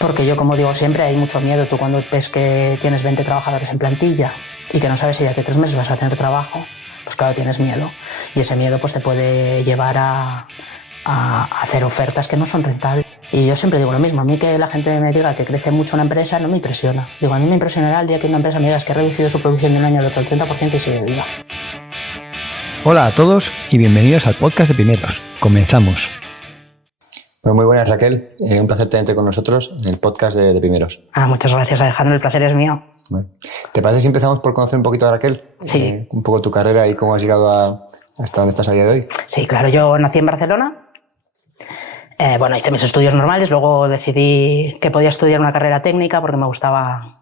Porque yo, como digo siempre, hay mucho miedo. Tú cuando ves que tienes 20 trabajadores en plantilla y que no sabes si de aquí a 3 meses vas a tener trabajo, pues claro, tienes miedo. Y ese miedo pues te puede llevar a hacer ofertas que no son rentables. Y yo siempre digo lo mismo, a mí que la gente me diga que crece mucho una empresa no me impresiona. Digo, a mí me impresionará el día que una empresa me diga que ha reducido su producción de un año al otro al 30% y sigue viva. Hola a todos y bienvenidos al podcast de Pimeros. Comenzamos. Pues muy buenas, Raquel. Un placer tenerte con nosotros en el podcast de Pimeros. Muchas gracias, Alejandro. El placer es mío. Bueno, ¿te parece si empezamos por conocer un poquito a Raquel? Sí. Un poco tu carrera y cómo has llegado hasta donde estás a día de hoy. Sí, claro. Yo nací en Barcelona. Hice mis estudios normales. Luego decidí que podía estudiar una carrera técnica porque me gustaba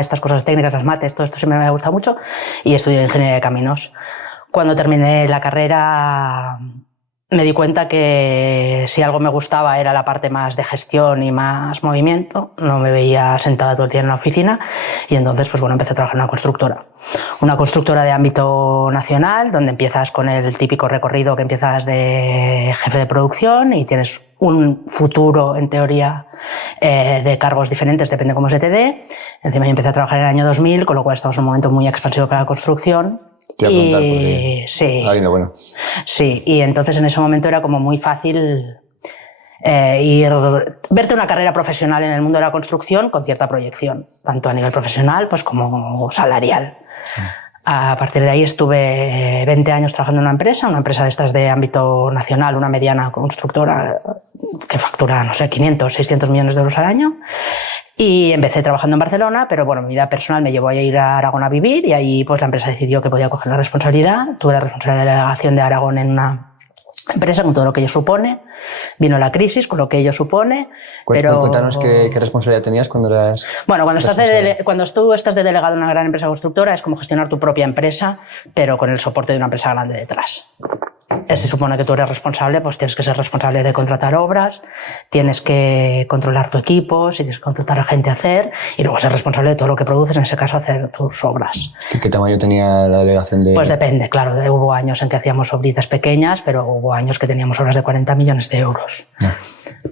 estas cosas técnicas, las mates, todo esto siempre me ha gustado mucho. Y estudié ingeniería de caminos. Cuando terminé la carrera me di cuenta que si algo me gustaba era la parte más de gestión y más movimiento. No me veía sentada todo el día en la oficina y entonces empecé a trabajar en una constructora. Una constructora de ámbito nacional, donde empiezas con el típico recorrido que empiezas de jefe de producción y tienes un futuro, en teoría, de cargos diferentes, depende cómo se te dé. Encima yo empecé a trabajar en el año 2000, con lo cual estamos en un momento muy expansivo para la construcción. Te voy a preguntar porque sí, está bien, bueno. Sí, y entonces en ese momento era como muy fácil verte una carrera profesional en el mundo de la construcción con cierta proyección, tanto a nivel profesional pues como salarial. A partir de ahí estuve 20 años trabajando en una empresa de estas de ámbito nacional, una mediana constructora que factura, 500, 600 millones de euros al año. Y empecé trabajando en Barcelona, pero mi vida personal me llevó a ir a Aragón a vivir y ahí la empresa decidió que podía coger la responsabilidad. Tuve la responsabilidad de la delegación de Aragón en una empresa con todo lo que ello supone. Vino la crisis con lo que ello supone. Cuéntanos qué responsabilidad tenías cuando eras... Cuando tú estás de delegado en una gran empresa constructora es como gestionar tu propia empresa, pero con el soporte de una empresa grande detrás. Se supone que tú eres responsable, pues tienes que ser responsable de contratar obras, tienes que controlar tu equipo, si tienes que contratar a gente a hacer, y luego ser responsable de todo lo que produces, en ese caso hacer tus obras. ¿Qué tamaño tenía la delegación de...? Pues depende, claro. Hubo años en que hacíamos obritas pequeñas, pero hubo años que teníamos obras de 40 millones de euros. No.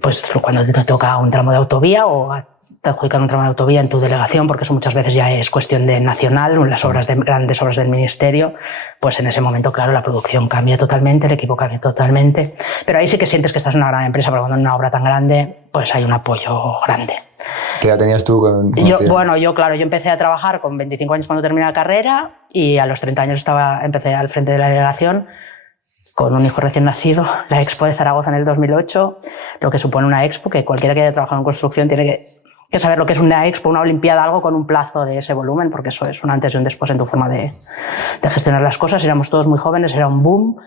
Pues cuando te toca un tramo de autovía o te adjudican un tramo de autovía en tu delegación, porque eso muchas veces ya es cuestión de nacional, las grandes obras del ministerio, pues en ese momento, claro, la producción cambia totalmente, el equipo cambia totalmente, pero ahí sí que sientes que estás en una gran empresa, porque cuando en una obra tan grande, pues hay un apoyo grande. ¿Qué edad tenías tú? Yo empecé a trabajar con 25 años cuando terminé la carrera y a los 30 años empecé al frente de la delegación con un hijo recién nacido, la Expo de Zaragoza en el 2008, lo que supone una Expo, que cualquiera que haya trabajado en construcción tiene que saber lo que es una Expo, una Olimpiada, algo con un plazo de ese volumen, porque eso es un antes y un después en tu forma de gestionar las cosas. Éramos todos muy jóvenes, era un boom,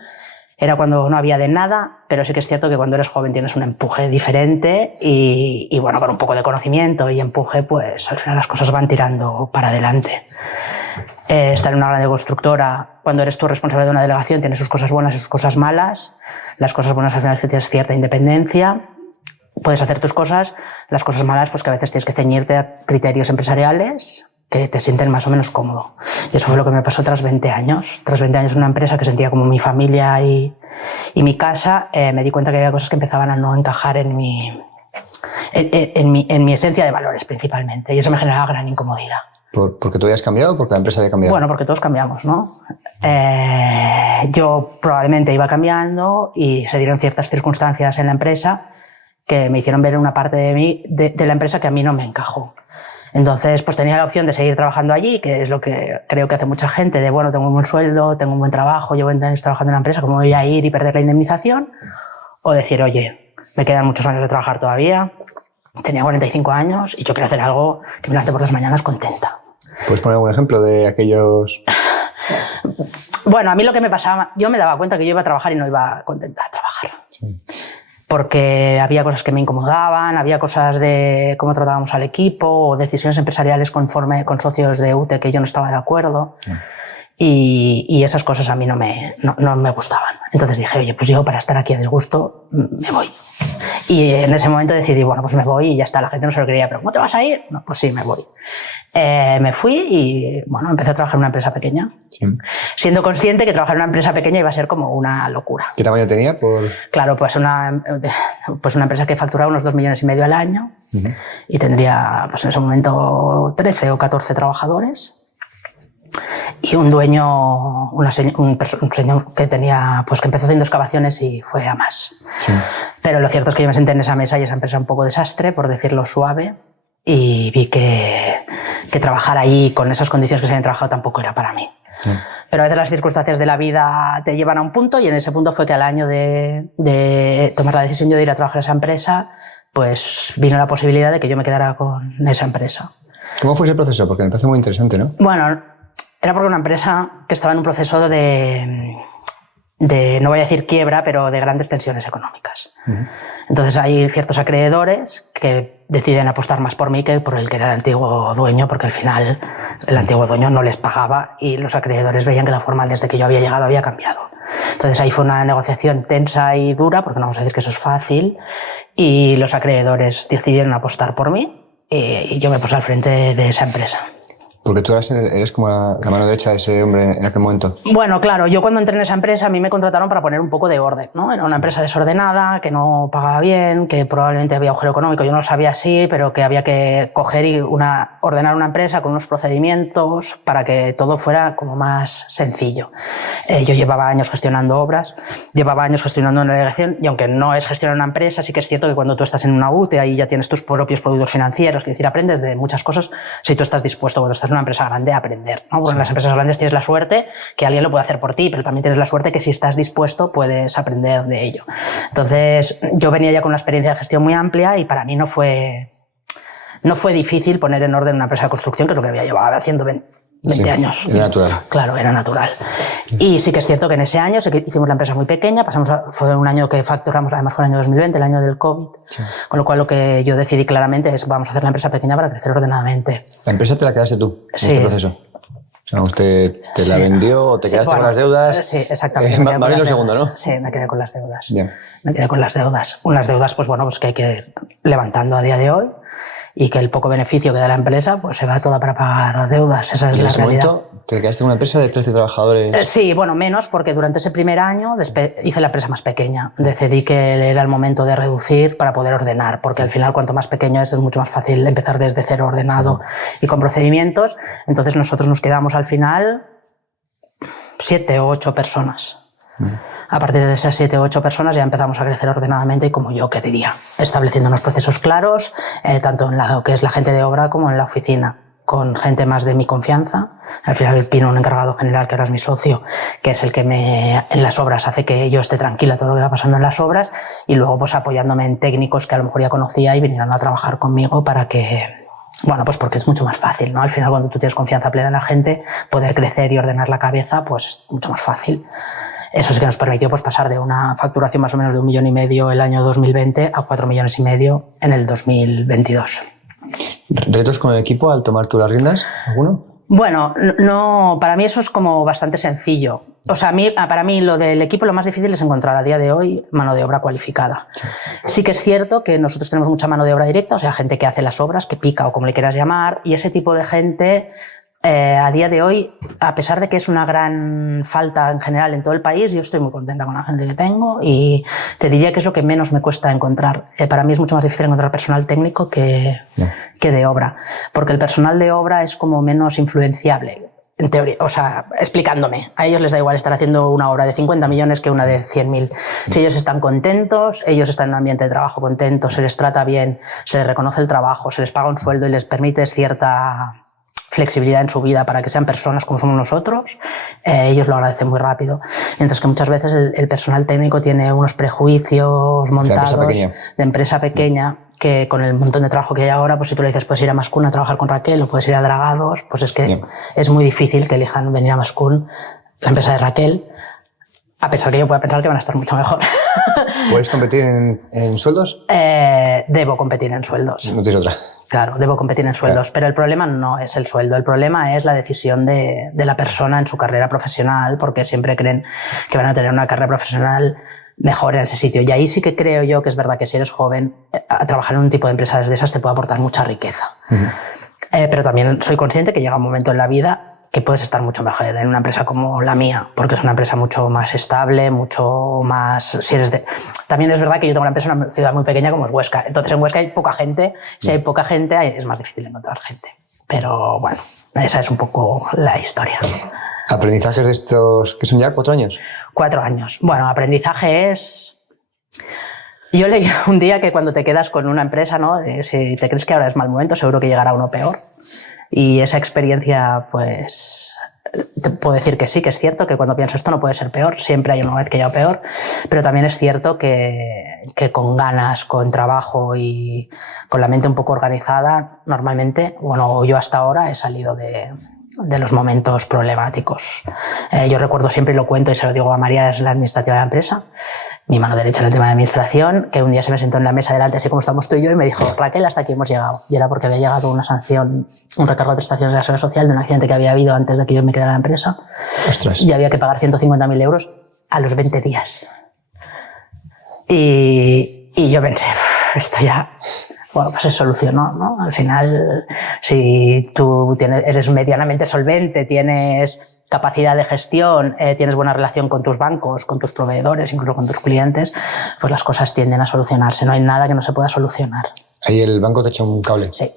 era cuando no había de nada, pero sí que es cierto que cuando eres joven tienes un empuje diferente y con un poco de conocimiento y empuje, pues al final las cosas van tirando para adelante. Estar en una gran constructora, cuando eres tú responsable de una delegación, tiene sus cosas buenas y sus cosas malas. Las cosas buenas al final es que tienes cierta independencia, puedes hacer tus cosas. Las cosas malas, pues que a veces tienes que ceñirte a criterios empresariales que te sienten más o menos cómodo. Y eso fue lo que me pasó tras 20 años. Tras 20 años en una empresa que sentía como mi familia y mi casa, me di cuenta que había cosas que empezaban a no encajar en mi esencia de valores principalmente. Y eso me generaba gran incomodidad. ¿Porque tú habías cambiado o porque la empresa había cambiado? Bueno, porque todos cambiamos, ¿no? Yo probablemente iba cambiando y se dieron ciertas circunstancias en la empresa que me hicieron ver una parte de la empresa que a mí no me encajó. Entonces, pues tenía la opción de seguir trabajando allí, que es lo que creo que hace mucha gente, tengo un buen sueldo, tengo un buen trabajo, llevo 20 años trabajando en la empresa, ¿cómo voy a ir y perder la indemnización? O decir, oye, me quedan muchos años de trabajar todavía, tenía 45 años y yo quiero hacer algo que me levante por las mañanas contenta. ¿Puedes poner algún ejemplo de aquellos...? A mí lo que me pasaba, yo me daba cuenta que yo iba a trabajar y no iba contenta a trabajar. Sí. Porque había cosas que me incomodaban, había cosas de cómo tratábamos al equipo o decisiones empresariales con socios de UTE que yo no estaba de acuerdo. Y esas cosas a mí no me gustaban. Entonces dije, oye, pues yo para estar aquí a disgusto me voy. Y en ese momento decidí, bueno, pues me voy y ya está. La gente no se lo creía, pero ¿cómo te vas a ir? No, pues sí, me voy. Me fui y, bueno, empecé a trabajar en una empresa pequeña, siendo consciente que trabajar en una empresa pequeña iba a ser como una locura. ¿Qué tamaño tenía? Claro, pues una empresa que facturaba unos 2,5 millones al año y tendría, pues en ese momento, 13 o 14 trabajadores. Y un dueño, un señor que tenía, pues que empezó haciendo excavaciones y fue a más. Sí. Pero lo cierto es que yo me senté en esa mesa y esa empresa era un poco desastre, por decirlo suave, y vi que trabajar ahí con esas condiciones que se habían trabajado tampoco era para mí. Sí. Pero a veces las circunstancias de la vida te llevan a un punto y en ese punto fue que al año de tomar la decisión yo de ir a trabajar a esa empresa, pues vino la posibilidad de que yo me quedara con esa empresa. ¿Cómo fue ese proceso? Porque me parece muy interesante, ¿no? Bueno, era porque una empresa que estaba en un proceso de no voy a decir quiebra, pero de grandes tensiones económicas. Entonces hay ciertos acreedores que deciden apostar más por mí que por el que era el antiguo dueño, porque al final el antiguo dueño no les pagaba y los acreedores veían que la forma desde que yo había llegado había cambiado. Entonces ahí fue una negociación tensa y dura, porque no vamos a decir que eso es fácil, y los acreedores decidieron apostar por mí y yo me puse al frente de esa empresa. Porque tú eres como la mano derecha de ese hombre en aquel momento. Bueno, claro, yo cuando entré en esa empresa a mí me contrataron para poner un poco de orden, ¿no? Era una empresa desordenada, que no pagaba bien, que probablemente había agujero económico, yo no lo sabía así, pero que había que coger y ordenar una empresa con unos procedimientos para que todo fuera como más sencillo. Yo llevaba años gestionando obras, llevaba años gestionando una delegación, y aunque no es gestionar una empresa, sí que es cierto que cuando tú estás en una UTE, ahí ya tienes tus propios productos financieros, es decir, aprendes de muchas cosas si tú estás dispuesto, cuando estás en una empresa grande, a aprender, ¿no? Porque en las empresas grandes tienes la suerte que alguien lo puede hacer por ti, pero también tienes la suerte que si estás dispuesto puedes aprender de ello. Entonces, yo venía ya con una experiencia de gestión muy amplia y para mí no fue difícil poner en orden una empresa de construcción, que es lo que había llevado haciendo 20 años. Era natural. Claro, era natural. Y sí que es cierto que en ese año hicimos la empresa muy pequeña, fue un año que facturamos, además fue el año 2020, el año del COVID, con lo cual lo que yo decidí claramente es vamos a hacer la empresa pequeña para crecer ordenadamente. ¿La empresa te la quedaste tú en este proceso? O sea, ¿usted te la vendió o te quedaste con las deudas? Sí, exactamente. Más bien lo segundo, ¿no? Sí, me quedé con las deudas. Bien. Me quedé con las deudas. Unas deudas, pues bueno, pues que hay que ir levantando a día de hoy, y que el poco beneficio que da la empresa pues se va toda para pagar deudas. Esa es la realidad. ¿Y en ese momento te quedaste con una empresa de 13 trabajadores? Sí, bueno, menos, porque durante ese primer año hice la empresa más pequeña. Decidí que era el momento de reducir para poder ordenar, porque al final cuanto más pequeño es mucho más fácil empezar desde cero ordenado y con procedimientos. Entonces nosotros nos quedamos al final 7 o 8 personas. A partir de esas 7 o 8 personas ya empezamos a crecer ordenadamente y como yo quería, estableciendo unos procesos claros, tanto en lo que es la gente de obra como en la oficina, con gente más de mi confianza. Al final vino un encargado general, que ahora es mi socio, que es el que en las obras hace que yo esté tranquila todo lo que va pasando en las obras, y luego pues apoyándome en técnicos que a lo mejor ya conocía y vinieron a trabajar conmigo para que... Bueno, pues porque es mucho más fácil, ¿no? Al final cuando tú tienes confianza plena en la gente, poder crecer y ordenar la cabeza, pues es mucho más fácil. Eso sí que nos permitió pues pasar de una facturación más o menos de 1,5 millones el año 2020 a 4,5 millones en el 2022. ¿Retos con el equipo al tomar tú las riendas? ¿Alguno? Bueno, no, para mí eso es como bastante sencillo. O sea, para mí lo del equipo lo más difícil es encontrar a día de hoy mano de obra cualificada. Sí que es cierto que nosotros tenemos mucha mano de obra directa, o sea, gente que hace las obras, que pica o como le quieras llamar, y ese tipo de gente... a día de hoy, a pesar de que es una gran falta en general en todo el país, yo estoy muy contenta con la gente que tengo y te diría que es lo que menos me cuesta encontrar. Para mí es mucho más difícil encontrar personal técnico que de obra, porque el personal de obra es como menos influenciable. En teoría, o sea, explicándome, a ellos les da igual estar haciendo una obra de 50 millones que una de 100.000. Si ellos están contentos, ellos están en un ambiente de trabajo contento, se les trata bien, se les reconoce el trabajo, se les paga un sueldo y les permite cierta flexibilidad en su vida para que sean personas como somos nosotros, ellos lo agradecen muy rápido. Mientras que muchas veces el personal técnico tiene unos prejuicios montados de empresa pequeña, que con el montón de trabajo que hay ahora, pues si tú le dices puedes ir a Mascún a trabajar con Raquel o puedes ir a Dragados, pues es que es muy difícil que elijan venir a Mascún, la empresa de Raquel, a pesar que yo pueda pensar que van a estar mucho mejor. ¿Puedes competir en sueldos? Debo competir en sueldos. No tienes otra. Claro, debo competir en sueldos, pero el problema no es el sueldo, el problema es la decisión de la persona en su carrera profesional, porque siempre creen que van a tener una carrera profesional mejor en ese sitio. Y ahí sí que creo yo que es verdad que si eres joven, a trabajar en un tipo de empresas de esas te puede aportar mucha riqueza. Pero también soy consciente que llega un momento en la vida que puedes estar mucho mejor en una empresa como la mía, porque es una empresa mucho más estable, mucho más... También es verdad que yo tengo una empresa en una ciudad muy pequeña como es Huesca. Entonces en Huesca hay poca gente. Si hay poca gente, es más difícil encontrar gente. Pero bueno, esa es un poco la historia. ¿Aprendizajes de estos que son ya 4 años? 4 años. Bueno, aprendizaje es... Yo leí un día que cuando te quedas con una empresa, ¿no? Si te crees que ahora es mal momento, seguro que llegará uno peor. Y esa experiencia, pues, te puedo decir que sí, que es cierto, que cuando pienso esto no puede ser peor, siempre hay una vez que ya peor, pero también es cierto que con ganas, con trabajo y con la mente un poco organizada, normalmente, bueno, yo hasta ahora he salido de los momentos problemáticos. Yo recuerdo siempre, y lo cuento y se lo digo a María, es la administrativa de la empresa, mi mano derecha en el tema de administración, que un día se me sentó en la mesa delante, así como estamos tú y yo, y me dijo: Raquel, hasta aquí hemos llegado. Y era porque había llegado una sanción, un recargo de prestaciones de la Seguridad Social de un accidente que había habido antes de que yo me quedara en la empresa. Ostras. Y había que pagar 150.000 euros a los 20 días. Y yo pensé, esto ya... Bueno, pues se solucionó, ¿no? Al final, si tú eres medianamente solvente, tienes capacidad de gestión, tienes buena relación con tus bancos, con tus proveedores, incluso con tus clientes, pues las cosas tienden a solucionarse. No hay nada que no se pueda solucionar. Ahí el banco te echa un cable. Sí.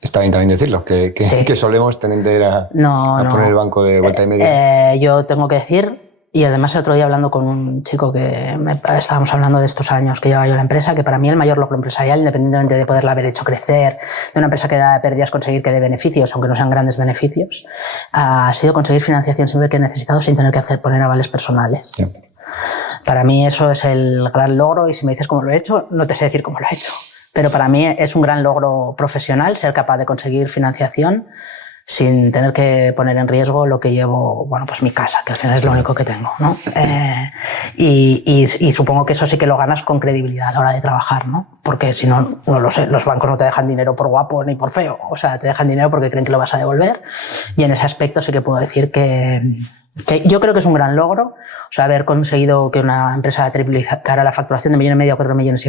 Está bien también decirlo, que solemos tender a poner el banco de vuelta y media. Yo tengo que decir... Y además el otro día hablando con un chico que estábamos hablando de estos años que llevaba yo en la empresa, que para mí el mayor logro empresarial, independientemente de poderla haber hecho crecer, de una empresa que da pérdidas, conseguir que dé beneficios, aunque no sean grandes beneficios, ha sido conseguir financiación siempre que he necesitado sin tener que poner avales personales. Sí. Para mí eso es el gran logro, y si me dices cómo lo he hecho, no te sé decir cómo lo he hecho. Pero para mí es un gran logro profesional ser capaz de conseguir financiación sin tener que poner en riesgo lo que llevo, bueno, pues mi casa, que al final es lo único que tengo, ¿no? Y supongo que eso sí que lo ganas con credibilidad a la hora de trabajar, ¿no? Porque si no, no lo sé, los bancos no te dejan dinero por guapo ni por feo, o sea, te dejan dinero porque creen que lo vas a devolver, y en ese aspecto sí que puedo decir que yo creo que es un gran logro, o sea, haber conseguido que una empresa triplicara la facturación de 1,5 millones a 4,5 millones,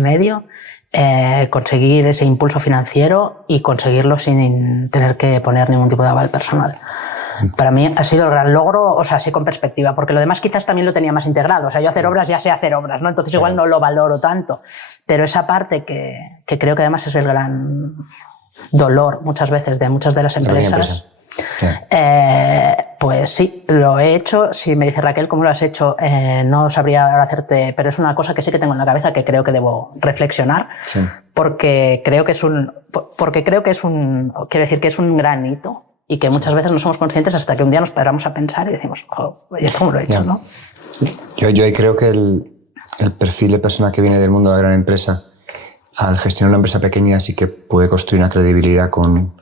conseguir ese impulso financiero y conseguirlo sin tener que poner ningún tipo de aval personal. Para mí ha sido el gran logro, o sea, sí con perspectiva, porque lo demás quizás también lo tenía más integrado. O sea, yo hacer obras ya sé hacer obras, ¿no? Entonces igual no lo valoro tanto. Pero esa parte que creo que además es el gran dolor muchas veces de muchas de las empresas. Sí. Pues sí, lo he hecho. Si me dice Raquel, ¿cómo lo has hecho? No sabría ahora hacerte, pero es una cosa que sí que tengo en la cabeza que creo que debo reflexionar, sí. Porque creo que es quiero decir que es un gran hito y que muchas veces no somos conscientes hasta que un día nos paramos a pensar y decimos, oh, ¿y esto cómo lo he hecho? ¿No? Yo creo que el perfil de persona que viene del mundo de la gran empresa, al gestionar una empresa pequeña, sí que puede construir una credibilidad con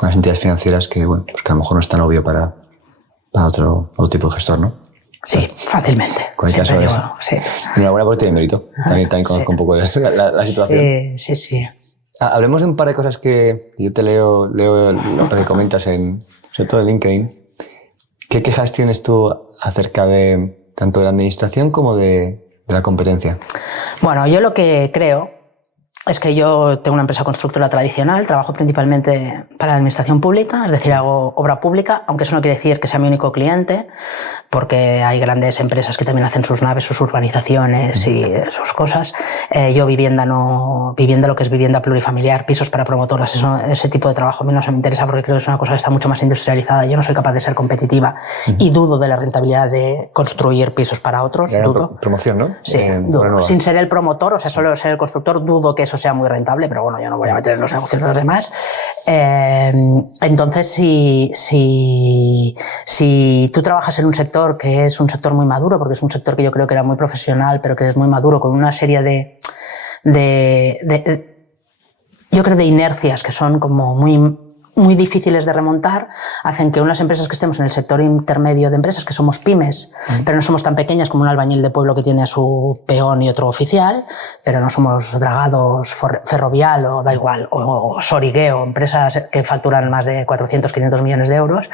las entidades financieras que, bueno, pues que a lo mejor no es tan obvio para otro tipo de gestor, ¿no? Sí, fácilmente. Sí. Enhorabuena por este mérito. También conozco sí. Un poco la situación. Sí. Hablemos de un par de cosas que yo te leo lo que comentas sobre todo en LinkedIn. ¿Qué quejas tienes tú acerca de tanto de la administración como de la competencia? Bueno, yo lo que creo es que yo tengo una empresa constructora tradicional, trabajo principalmente para la administración pública, es decir, hago obra pública, aunque eso no quiere decir que sea mi único cliente, porque hay grandes empresas que también hacen sus naves, sus urbanizaciones y sus cosas. Yo vivienda lo que es vivienda plurifamiliar, pisos para promotoras, ese tipo de trabajo a mí no se me interesa porque creo que es una cosa que está mucho más industrializada. Yo no soy capaz de ser competitiva y dudo de la rentabilidad de construir pisos para otros. Promoción, ¿no? Sí, dudo. Sin ser el promotor, o sea, solo ser el constructor, dudo que eso sea muy rentable, pero bueno, yo no voy a meter en los negocios de los demás. Entonces, si tú trabajas en un sector que es un sector muy maduro, porque es un sector que yo creo que era muy profesional, pero que es muy maduro, con una serie de inercias que son como muy difíciles de remontar, hacen que unas empresas que estemos en el sector intermedio de empresas, que somos pymes, pero no somos tan pequeñas como un albañil de pueblo que tiene a su peón y otro oficial, pero no somos Dragados, Ferrovial o da igual, o Sorigueo, empresas que facturan más de 400, 500 millones de euros,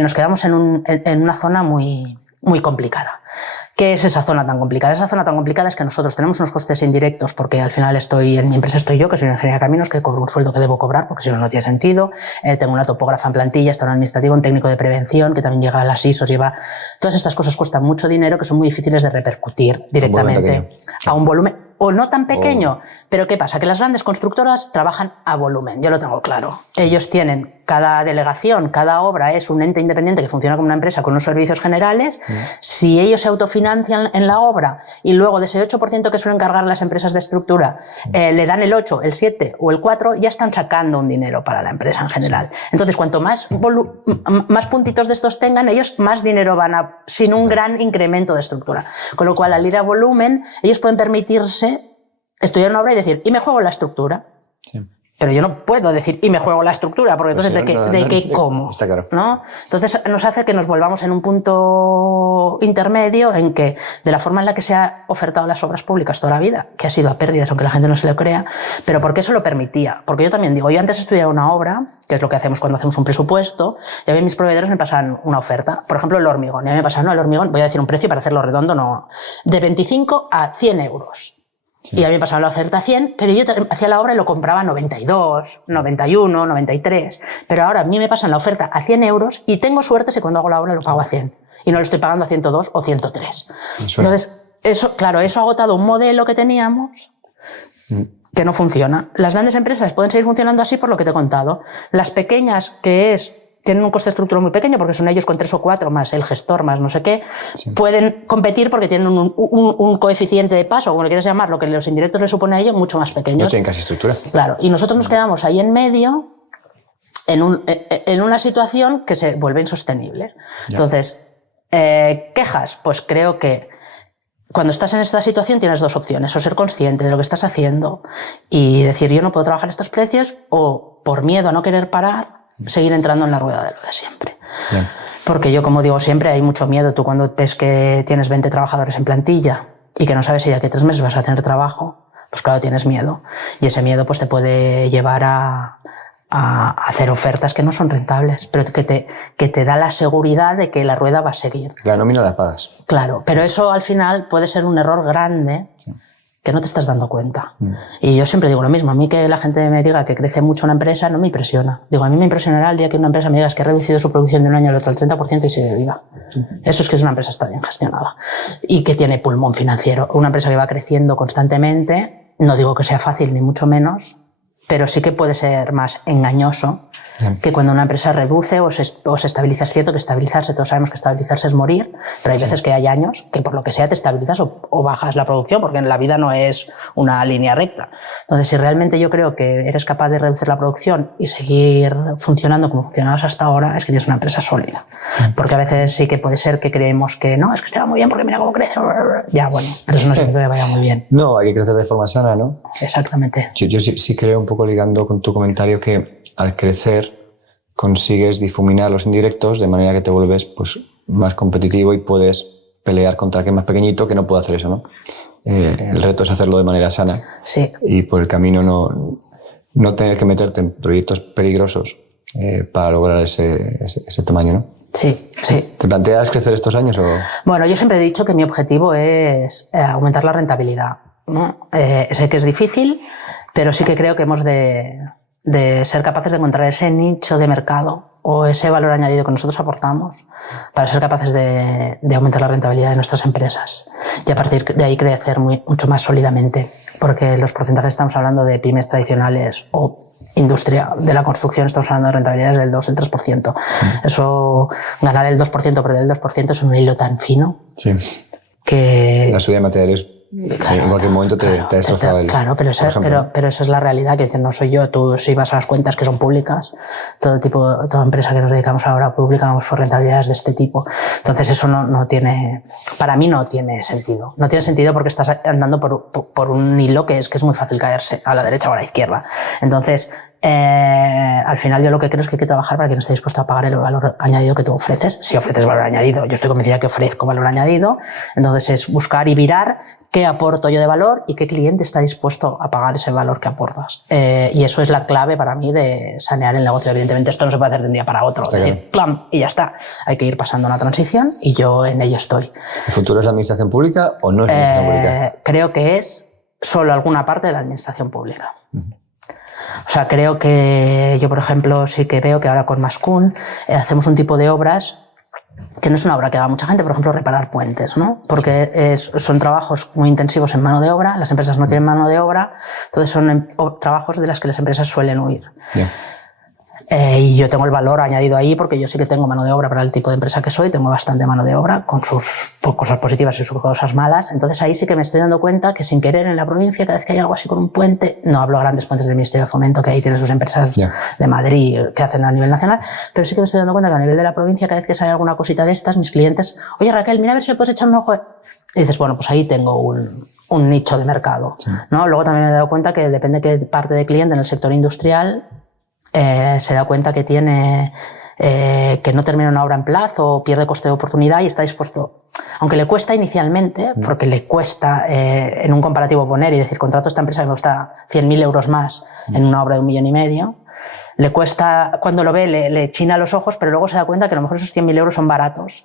nos quedamos en una zona muy complicada. ¿Qué es esa zona tan complicada? Esa zona tan complicada es que nosotros tenemos unos costes indirectos, porque al final en mi empresa estoy yo, que soy una ingeniera de caminos, que cobro un sueldo que debo cobrar, porque si no, no tiene sentido. Tengo una topógrafa en plantilla, está un administrativo, un técnico de prevención, que también llega a las ISOs, lleva... Todas estas cosas cuestan mucho dinero, que son muy difíciles de repercutir directamente a un volumen, o no tan pequeño. Pero ¿qué pasa? Que las grandes constructoras trabajan a volumen, yo lo tengo claro. Ellos tienen cada delegación, cada obra es un ente independiente que funciona como una empresa con unos servicios generales. Si ellos se autofinancian en la obra y luego de ese 8% que suelen cargar las empresas de estructura, le dan el 8, el 7 o el 4, ya están sacando un dinero para la empresa en general. Entonces, cuanto más puntitos de estos tengan, ellos más dinero van a, sin un gran incremento de estructura. Con lo cual, al ir a volumen, ellos pueden permitirse estudiar una obra y decir, y me juego la estructura. Sí. Pero yo no puedo decir, y me juego la estructura, porque entonces, ¿de qué como? Está claro. ¿No? Entonces, nos hace que nos volvamos en un punto intermedio en que, de la forma en la que se ha ofertado las obras públicas toda la vida, que ha sido a pérdidas, aunque la gente no se lo crea, pero porque eso lo permitía. Porque yo también digo, yo antes estudiaba una obra, que es lo que hacemos cuando hacemos un presupuesto, y a mí mis proveedores me pasaban una oferta. Por ejemplo, el hormigón. Y a mí me pasaban, no, el hormigón, voy a decir un precio para hacerlo redondo, no, de 25 a 100 euros. Sí. Y a mí me pasaba la oferta a 100, pero yo hacía la obra y lo compraba a 92, 91, 93. Pero ahora a mí me pasan la oferta a 100 euros y tengo suerte si cuando hago la obra lo pago a 100. Y no lo estoy pagando a 102 o 103. Entonces, eso, claro, eso ha agotado un modelo que teníamos que no funciona. Las grandes empresas pueden seguir funcionando así por lo que te he contado. Las pequeñas, tienen un coste estructural muy pequeño porque son ellos con 3 o 4 más el gestor más no sé qué, pueden competir porque tienen un coeficiente de paso, como le quieras llamar, lo que los indirectos le supone a ellos, mucho más pequeños. No tienen casi estructura. Claro, y nosotros nos quedamos ahí en medio en una situación que se vuelve insostenible. Ya. Entonces, quejas, pues creo que cuando estás en esta situación tienes dos opciones, o ser consciente de lo que estás haciendo y decir yo no puedo trabajar estos precios, o por miedo a no querer parar, seguir entrando en la rueda de lo de siempre. Bien. Porque yo, como digo siempre, hay mucho miedo. Tú cuando ves que tienes 20 trabajadores en plantilla y que no sabes si de aquí a 3 meses vas a tener trabajo, pues claro, tienes miedo. Y ese miedo pues te puede llevar a hacer ofertas que no son rentables, pero que te da la seguridad de que la rueda va a seguir. La nómina la pagas. Claro, pero eso al final puede ser un error grande. Sí. Que no te estás dando cuenta. Y yo siempre digo lo mismo. A mí que la gente me diga que crece mucho una empresa no me impresiona. Digo, a mí me impresionará el día que una empresa me diga que ha reducido su producción de un año al otro al 30% y sigue viva. Eso es que es una empresa está bien gestionada y que tiene pulmón financiero. Una empresa que va creciendo constantemente, no digo que sea fácil ni mucho menos, pero sí que puede ser más engañoso que cuando una empresa reduce o se estabiliza. Es cierto que estabilizarse, todos sabemos que estabilizarse es morir, pero hay veces que hay años que por lo que sea te estabilizas o bajas la producción, porque en la vida no es una línea recta. Entonces, si realmente yo creo que eres capaz de reducir la producción y seguir funcionando como funcionabas hasta ahora, es que tienes una empresa sólida. Porque a veces sí que puede ser que creemos que no, es que va muy bien porque mira cómo crece. Ya, bueno, pero eso no significa que vaya muy bien. No, hay que crecer de forma sana, ¿no? Exactamente. Yo sí creo, un poco ligando con tu comentario, que al crecer consigues difuminar los indirectos de manera que te vuelves pues más competitivo y puedes pelear contra el que es más pequeñito, que no puede hacer eso, ¿no? El reto es hacerlo de manera sana. Sí. Y por el camino no tener que meterte en proyectos peligrosos para lograr ese tamaño, ¿no? Sí, sí. ¿Te planteas crecer estos años o...? Bueno, yo siempre he dicho que mi objetivo es aumentar la rentabilidad, ¿no? Sé que es difícil, pero sí que creo que hemos de ser capaces de encontrar ese nicho de mercado o ese valor añadido que nosotros aportamos para ser capaces de aumentar la rentabilidad de nuestras empresas y a partir de ahí crecer mucho más sólidamente, porque los porcentajes estamos hablando de pymes tradicionales o industria de la construcción, estamos hablando de rentabilidades del 2, el 3%. Eso, ganar el 2%, perder el 2% es un hilo tan fino que... La subida de materiales en cualquier momento te ha destrozado el... Claro, pero esa es la realidad, que no soy yo. Tú, si vas a las cuentas que son públicas, toda empresa que nos dedicamos ahora publicamos por rentabilidades de este tipo. Entonces eso no tiene, para mí no tiene sentido. No tiene sentido porque estás andando por un hilo que es muy fácil caerse a la derecha o a la izquierda. Entonces, Al final yo lo que creo es que hay que trabajar para quien esté dispuesto a pagar el valor añadido que tú ofreces. Si ofreces valor añadido, yo estoy convencida que ofrezco valor añadido, entonces es buscar y virar qué aporto yo de valor y qué cliente está dispuesto a pagar ese valor que aportas. Y eso es la clave para mí de sanear el negocio. Evidentemente esto no se puede hacer de un día para otro, es decir, ¡plam! Y ya está. Hay que ir pasando una transición y yo en ello estoy. ¿El futuro es la administración pública o no es la administración pública? Creo que es solo alguna parte de la administración pública. O sea, creo que yo, por ejemplo, sí que veo que ahora con Mascún hacemos un tipo de obras que no es una obra que haga mucha gente, por ejemplo, reparar puentes, ¿no? Porque son trabajos muy intensivos en mano de obra, las empresas no tienen mano de obra, entonces son trabajos de las que las empresas suelen huir. Yeah. Y yo tengo el valor añadido ahí porque yo sí que tengo mano de obra para el tipo de empresa que soy, tengo bastante mano de obra con sus cosas positivas y sus cosas malas. Entonces ahí sí que me estoy dando cuenta que sin querer en la provincia, cada vez que hay algo así con un puente, no hablo grandes puentes del Ministerio de Fomento, que ahí tienen sus empresas de Madrid que hacen a nivel nacional, pero sí que me estoy dando cuenta que a nivel de la provincia, cada vez que sale alguna cosita de estas, mis clientes, oye Raquel, mira a ver si le puedes echar un ojo. Y dices, bueno, pues ahí tengo un nicho de mercado, ¿no? Luego también me he dado cuenta que depende de qué parte de cliente en el sector industrial se da cuenta que tiene que no termina una obra en plazo o pierde coste de oportunidad y está dispuesto, aunque le cuesta inicialmente, porque le cuesta en un comparativo poner y decir, contrato a esta empresa que me cuesta 100.000 euros más en una obra de 1,5 millones, le cuesta, cuando lo ve le china los ojos, pero luego se da cuenta que a lo mejor esos 100.000 euros son baratos.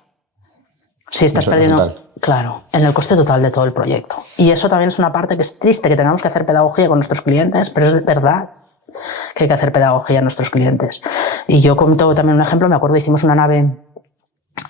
Si estás perdiendo, claro, en el coste total de todo el proyecto. Y eso también es una parte que es triste, que tengamos que hacer pedagogía con nuestros clientes, pero es verdad que hay que hacer pedagogía a nuestros clientes. Y yo comento también un ejemplo, me acuerdo, hicimos una nave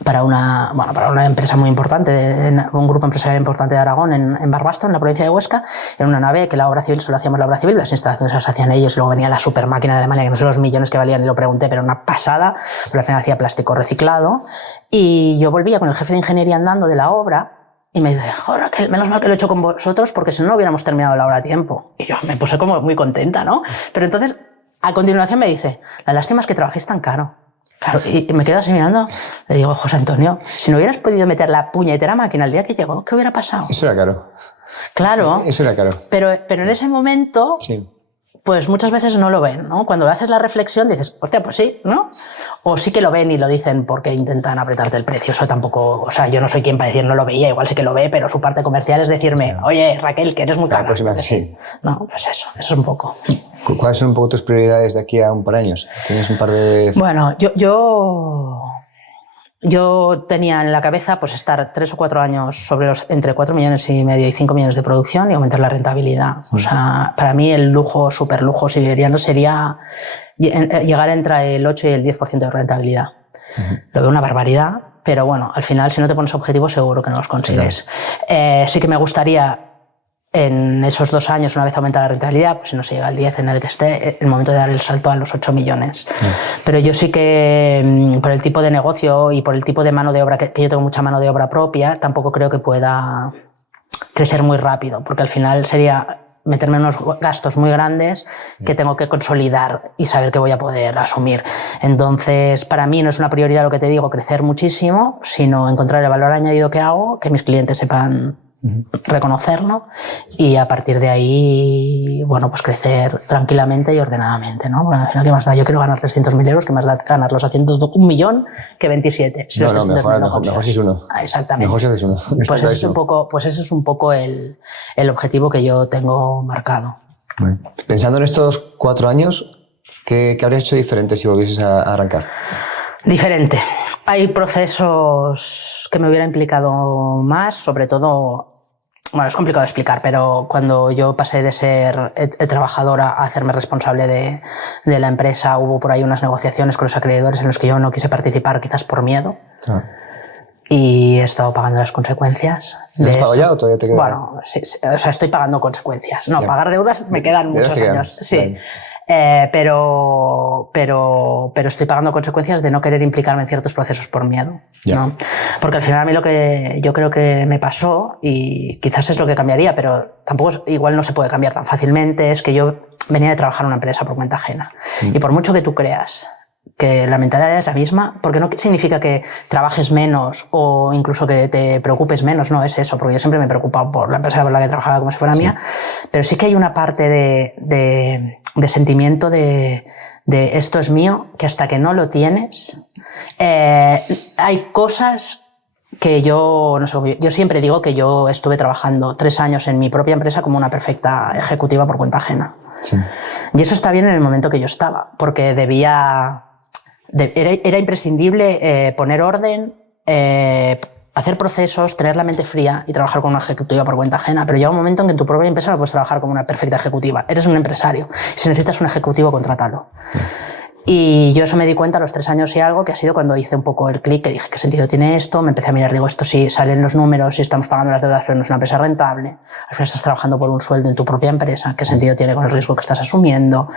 para una empresa muy importante, un grupo empresarial importante de Aragón, en Barbastro, en la provincia de Huesca. Era una nave que la obra civil, solo hacíamos la obra civil, las instalaciones las hacían ellos, luego venía la super máquina de Alemania, que no sé los millones que valían, y lo pregunté, pero una pasada, pero al final hacía plástico reciclado. Y yo volvía con el jefe de ingeniería andando de la obra, y me dice, joder, Raquel, menos mal que lo he hecho con vosotros porque si no, no hubiéramos terminado la obra a tiempo. Y yo me puse como muy contenta, ¿no? Pero entonces, a continuación me dice, la lástima es que trabajéis tan caro. Claro, y me quedo así mirando, le digo, José Antonio, si no hubieras podido meter la puñetera máquina el día que llegó, ¿qué hubiera pasado? Eso era caro. Claro. Eso era caro. Pero en ese momento... Sí. Pues muchas veces no lo ven, ¿no? Cuando haces la reflexión dices, hostia, pues sí, ¿no? O sí que lo ven y lo dicen porque intentan apretarte el precio. Eso tampoco, o sea, yo no soy quien para decir no lo veía, igual sí que lo ve, pero su parte comercial es decirme, oye, Raquel, que eres muy cara. Sí. No, pues eso es un poco. ¿Cuáles son un poco tus prioridades de aquí a un par de años? ¿Tienes un par de...? Bueno, yo tenía en la cabeza pues estar 3 o 4 años sobre entre 4,5 millones y 5 millones de producción y aumentar la rentabilidad. O sea, para mí el lujo, super lujo siberiano sería llegar entre el 8 y el 10% de rentabilidad. Lo veo una barbaridad, pero bueno, al final si no te pones objetivos seguro que no los consigues. Sí que me gustaría en esos 2 años, una vez aumentada la rentabilidad, pues si no se llega al 10 en el que esté, el momento de dar el salto a los 8 millones. Pero yo sí que, por el tipo de negocio y por el tipo de mano de obra, que yo tengo mucha mano de obra propia, tampoco creo que pueda crecer muy rápido, porque al final sería meterme en unos gastos muy grandes que tengo que consolidar y saber que voy a poder asumir. Entonces, para mí no es una prioridad lo que te digo, crecer muchísimo, sino encontrar el valor añadido que hago, que mis clientes sepan reconocerlo y a partir de ahí, bueno, pues crecer tranquilamente y ordenadamente, ¿no? Bueno, al final, ¿qué más da? Yo quiero ganar 300.000 euros, que más da ganarlos haciendo 1 millón que 27. Si no, mejor si es uno. Exactamente. Mejor si haces uno. Pues ese es un poco el objetivo que yo tengo marcado. Bueno. Pensando en estos 4 años, ¿qué habrías hecho diferente si volvieses a arrancar? Diferente. Hay procesos que me hubiera implicado más, sobre todo, bueno, es complicado de explicar, pero cuando yo pasé de ser trabajadora a hacerme responsable de la empresa, hubo por ahí unas negociaciones con los acreedores en los que yo no quise participar, quizás por miedo. Y he estado pagando las consecuencias. ¿Has pagado ya o todavía te queda? Bueno, sí, o sea, estoy pagando consecuencias. No, pagar deudas me quedan muchos años. Sí. Pero estoy pagando consecuencias de no querer implicarme en ciertos procesos por miedo, ¿no? Porque al final a mí lo que yo creo que me pasó, y quizás es lo que cambiaría, pero tampoco igual no se puede cambiar tan fácilmente, es que yo venía de trabajar en una empresa por cuenta ajena. Y por mucho que tú creas que la mentalidad es la misma, porque no significa que trabajes menos o incluso que te preocupes menos, no es eso, porque yo siempre me he preocupado por la empresa por la que trabajaba como si fuera mía, pero sí que hay una parte de sentimiento de esto es mío, que hasta que no lo tienes, hay cosas que yo, no sé, yo siempre digo que yo estuve trabajando 3 años en mi propia empresa como una perfecta ejecutiva por cuenta ajena. Sí. Y eso está bien en el momento que yo estaba, porque era imprescindible poner orden, hacer procesos, tener la mente fría y trabajar como una ejecutiva por cuenta ajena. Pero llega un momento en que en tu propia empresa no puedes trabajar como una perfecta ejecutiva. Eres un empresario. Si necesitas un ejecutivo, contrátalo. Y yo eso me di cuenta a los 3 años y algo, que ha sido cuando hice un poco el clic, que dije, ¿qué sentido tiene esto? Me empecé a mirar, digo, esto sí salen los números, sí estamos pagando las deudas, pero no es una empresa rentable. Al final estás trabajando por un sueldo en tu propia empresa. ¿Qué sentido tiene con el riesgo que estás asumiendo?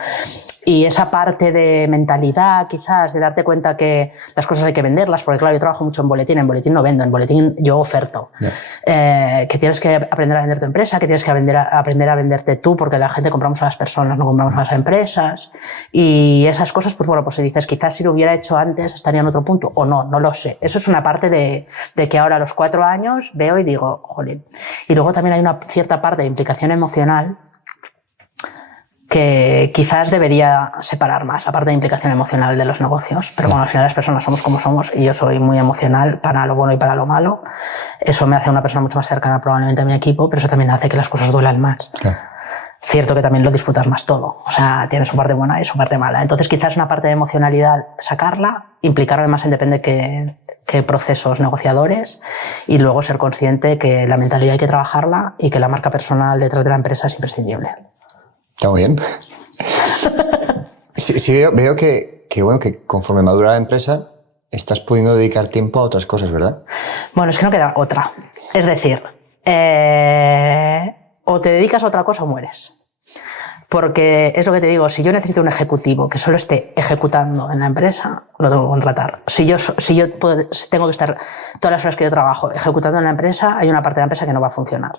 Y esa parte de mentalidad, quizás, de darte cuenta que las cosas hay que venderlas, porque claro, yo trabajo mucho en boletín no vendo, en boletín yo oferto. Que tienes que aprender a vender tu empresa, que tienes que aprender a venderte tú, porque la gente compramos a las personas, no compramos a las empresas. Y esas cosas, pues bueno, pues si dices, quizás si lo hubiera hecho antes estaría en otro punto, o no lo sé. Eso es una parte de que ahora a los 4 años veo y digo, jolín. Y luego también hay una cierta parte de implicación emocional que quizás debería separar más, la parte de implicación emocional de los negocios. Pero bueno, al final las personas somos como somos y yo soy muy emocional para lo bueno y para lo malo. Eso me hace una persona mucho más cercana probablemente a mi equipo, pero eso también hace que las cosas duelan más. Claro. Cierto que también lo disfrutas más todo. O sea, tiene su parte buena y su parte mala. Entonces quizás una parte de emocionalidad sacarla, implicarme más en depende que procesos negociadores y luego ser consciente que la mentalidad hay que trabajarla y que la marca personal detrás de la empresa es imprescindible. Está muy bien. Sí, veo que conforme madura la empresa estás pudiendo dedicar tiempo a otras cosas, ¿verdad? Bueno, es que no queda otra. Es decir, o te dedicas a otra cosa o mueres. Porque es lo que te digo, si yo necesito un ejecutivo que solo esté ejecutando en la empresa, lo tengo que contratar. Si yo tengo que estar todas las horas que yo trabajo ejecutando en la empresa, hay una parte de la empresa que no va a funcionar.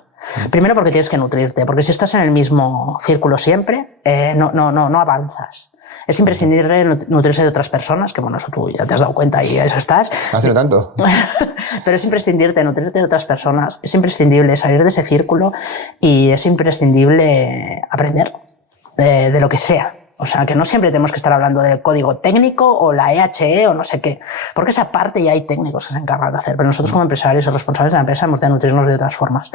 Primero porque tienes que nutrirte, porque si estás en el mismo círculo siempre, no avanzas. Es imprescindible nutrirse de otras personas, que bueno, eso tú ya te has dado cuenta y eso estás. Hace no tanto. Pero es imprescindible nutrirte de otras personas, es imprescindible salir de ese círculo y es imprescindible aprender de lo que sea. O sea, que no siempre tenemos que estar hablando del código técnico o la EHE o no sé qué, porque esa parte ya hay técnicos que se encargan de hacer, pero nosotros como empresarios o responsables de la empresa hemos de nutrirnos de otras formas.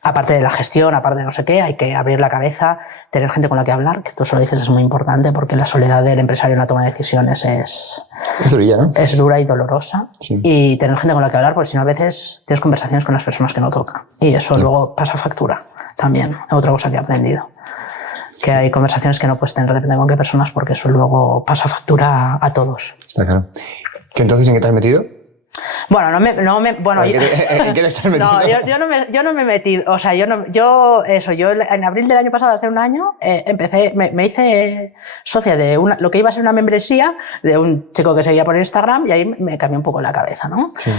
Aparte de la gestión, aparte de no sé qué, hay que abrir la cabeza, tener gente con la que hablar, que tú solo dices es muy importante porque la soledad del empresario en la toma de decisiones es durilla, ¿no? Es dura y dolorosa. Sí. Y tener gente con la que hablar, porque si no a veces tienes conversaciones con las personas que no tocan. Y eso luego pasa factura también, otra cosa que he aprendido. Que hay conversaciones que no puedes tener, depende con qué personas, porque eso luego pasa factura a todos. Está claro. ¿Que entonces en qué te has metido? Bueno, bueno, ¿En qué te estás metido? No, yo no me he metido. O sea, yo en abril del año pasado, hace un año, me hice socia de lo que iba a ser una membresía de un chico que seguía por Instagram y ahí me cambió un poco la cabeza, ¿no? Sí.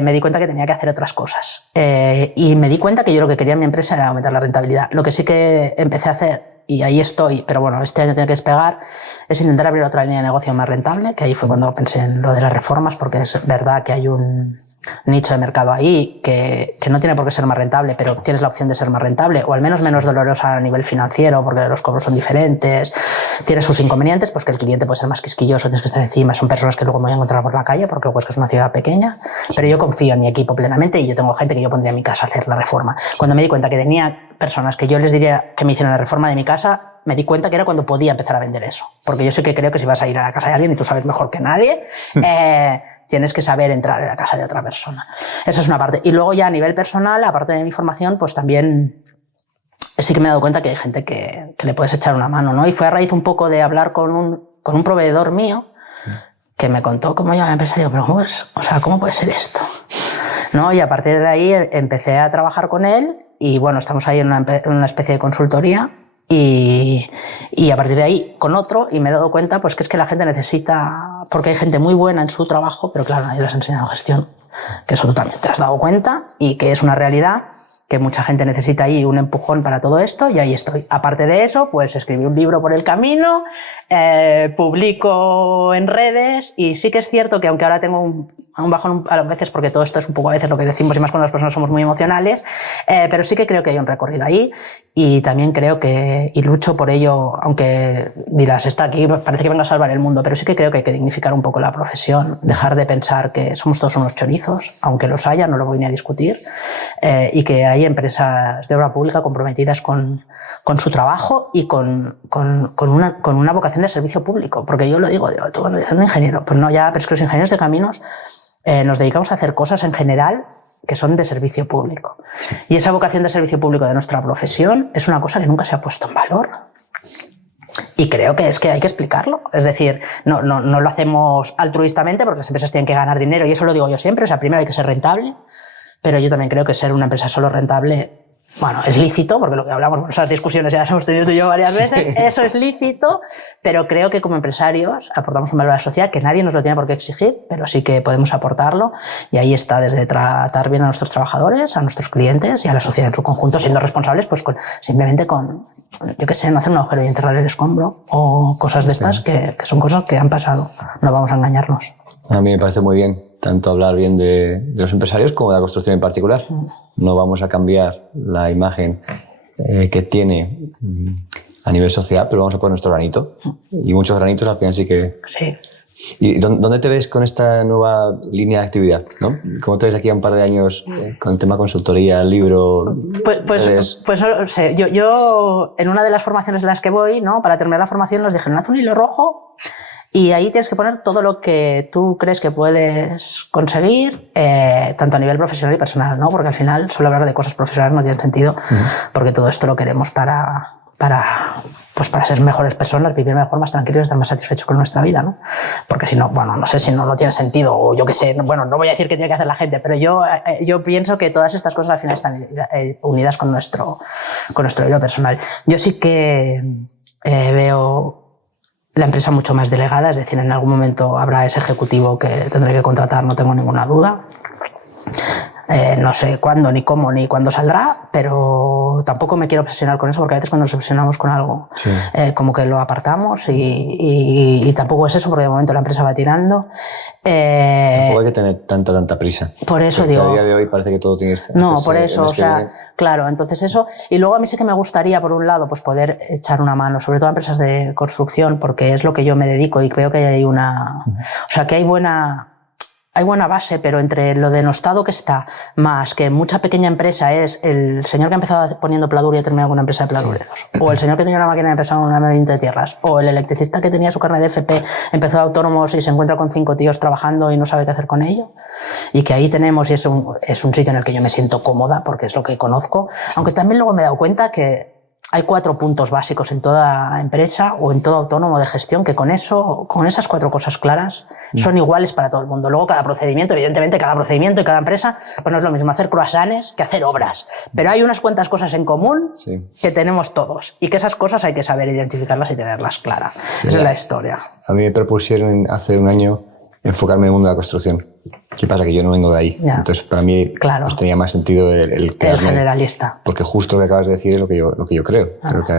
Me di cuenta que tenía que hacer otras cosas. Y me di cuenta que yo lo que quería en mi empresa era aumentar la rentabilidad. Lo que sí que empecé a hacer, y ahí estoy, pero bueno, este año tiene que despegar, es intentar abrir otra línea de negocio más rentable, que ahí fue cuando pensé en lo de las reformas, porque es verdad que hay un nicho de mercado ahí que no tiene por qué ser más rentable, pero tienes la opción de ser más rentable, o al menos menos dolorosa a nivel financiero, porque los cobros son diferentes, tiene sus inconvenientes, pues que el cliente puede ser más quisquilloso, tienes que estar encima, son personas que luego me voy a encontrar por la calle, porque Huesca es una ciudad pequeña, pero yo confío en mi equipo plenamente y yo tengo gente que yo pondría en mi casa a hacer la reforma. Cuando me di cuenta que tenía personas que yo les diría que me hicieran la reforma de mi casa, me di cuenta que era cuando podía empezar a vender eso, porque yo sé que creo que si vas a ir a la casa de alguien y tú sabes mejor que nadie, tienes que saber entrar en la casa de otra persona. Esa es una parte. Y luego ya a nivel personal, aparte de mi formación, pues también sí que me he dado cuenta que hay gente que le puedes echar una mano, ¿no? Y fue a raíz un poco de hablar con un proveedor mío que me contó cómo iba la empresa y digo, pero ¿cómo puede ser esto? ¿No? Y a partir de ahí empecé a trabajar con él y bueno, estamos ahí en una especie de consultoría y a partir de ahí con otro y me he dado cuenta pues que es que la gente necesita, porque hay gente muy buena en su trabajo, pero claro, nadie les ha enseñado gestión, que eso tú también te has dado cuenta y que es una realidad, que mucha gente necesita ahí un empujón para todo esto y ahí estoy. Aparte de eso, pues escribí un libro por el camino, publico en redes y sí que es cierto que aunque ahora tengo a veces porque todo esto es un poco a veces lo que decimos y más cuando las personas somos muy emocionales, pero sí que creo que hay un recorrido ahí y también creo que, y lucho por ello, aunque dirás, está aquí, parece que venga a salvar el mundo, pero sí que creo que hay que dignificar un poco la profesión, dejar de pensar que somos todos unos chorizos, aunque los haya, no lo voy ni a discutir, y que hay empresas de obra pública comprometidas con su trabajo y con una vocación de servicio público, porque yo lo digo, tú cuando dices un ingeniero, pues no, ya, pero es que los ingenieros de caminos nos dedicamos a hacer cosas en general que son de servicio público. Sí. Y esa vocación de servicio público de nuestra profesión es una cosa que nunca se ha puesto en valor. Y creo que es que hay que explicarlo. Es decir, no lo hacemos altruistamente porque las empresas tienen que ganar dinero y eso lo digo yo siempre. O sea, primero hay que ser rentable, pero yo también creo que ser una empresa solo rentable, bueno, es lícito, porque lo que hablamos, bueno, esas discusiones ya las hemos tenido tú y yo varias veces, sí. Eso es lícito, pero creo que como empresarios aportamos un valor a la sociedad que nadie nos lo tiene por qué exigir, pero sí que podemos aportarlo, y ahí está desde tratar bien a nuestros trabajadores, a nuestros clientes y a la sociedad en su conjunto, siendo responsables pues simplemente con, yo qué sé, no hacer un agujero y enterrar el escombro, o cosas de estas que son cosas que han pasado, no vamos a engañarnos. A mí me parece muy bien tanto hablar bien de los empresarios como de la construcción en particular. No vamos a cambiar la imagen que tiene a nivel social, pero vamos a poner nuestro granito. Y muchos granitos al final sí que... Sí. ¿Y dónde te ves con esta nueva línea de actividad, ¿no? ¿Cómo te ves de aquí a un par de años con el tema consultoría, libro? Pues no sé. Yo en una de las formaciones en las que voy, ¿no? Para terminar la formación nos dijeron, haz un hilo rojo y ahí tienes que poner todo lo que tú crees que puedes conseguir, tanto a nivel profesional y personal, ¿no? Porque al final solo hablar de cosas profesionales no tiene sentido, porque todo esto lo queremos para ser mejores personas, vivir mejor, más tranquilos y estar más satisfechos con nuestra vida, ¿no? Porque si no, bueno, no sé si no tiene sentido, o yo qué sé, bueno, no voy a decir qué tiene que hacer la gente, pero yo pienso que todas estas cosas al final están unidas con nuestro hilo personal. Yo sí que veo la empresa mucho más delegada, es decir, en algún momento habrá ese ejecutivo que tendré que contratar, no tengo ninguna duda. No sé cuándo, ni cómo, ni cuándo saldrá, pero tampoco me quiero obsesionar con eso, porque a veces cuando nos obsesionamos con algo, sí. Como que lo apartamos y tampoco es eso, porque de momento la empresa va tirando. Tampoco hay que tener tanta prisa. Por eso porque digo... a día de hoy parece que todo tiene que ser... No, por eso, o sea, claro, entonces eso... Y luego a mí sí que me gustaría, por un lado, pues poder echar una mano, sobre todo a empresas de construcción, porque es lo que yo me dedico y creo que hay una... O sea, que hay buena base, pero entre lo denostado que está, más que mucha pequeña empresa es el señor que ha empezado poniendo pladur y ha terminado con una empresa de pladureros, sí. O el señor que tenía una máquina y ha empezado con una movimiento de tierras, o el electricista que tenía su carnet de FP, empezó de autónomos y se encuentra con 5 tíos trabajando y no sabe qué hacer con ello, y que ahí tenemos, y es un sitio en el que yo me siento cómoda porque es lo que conozco, aunque también luego me he dado cuenta que hay 4 puntos básicos en toda empresa o en todo autónomo de gestión que con esas 4 cosas claras son iguales para todo el mundo. Luego cada procedimiento, evidentemente cada procedimiento y cada empresa, pues no es lo mismo hacer croissants que hacer obras. Pero hay unas cuantas cosas en común que tenemos todos y que esas cosas hay que saber identificarlas y tenerlas claras. Sí. Esa es la historia. A mí me propusieron hace un año enfocarme en el mundo de la construcción. ¿Qué pasa? Que yo no vengo de ahí. Ya. Entonces, para mí pues, tenía más sentido el generalista. Porque justo lo que acabas de decir es lo que yo creo. Creo que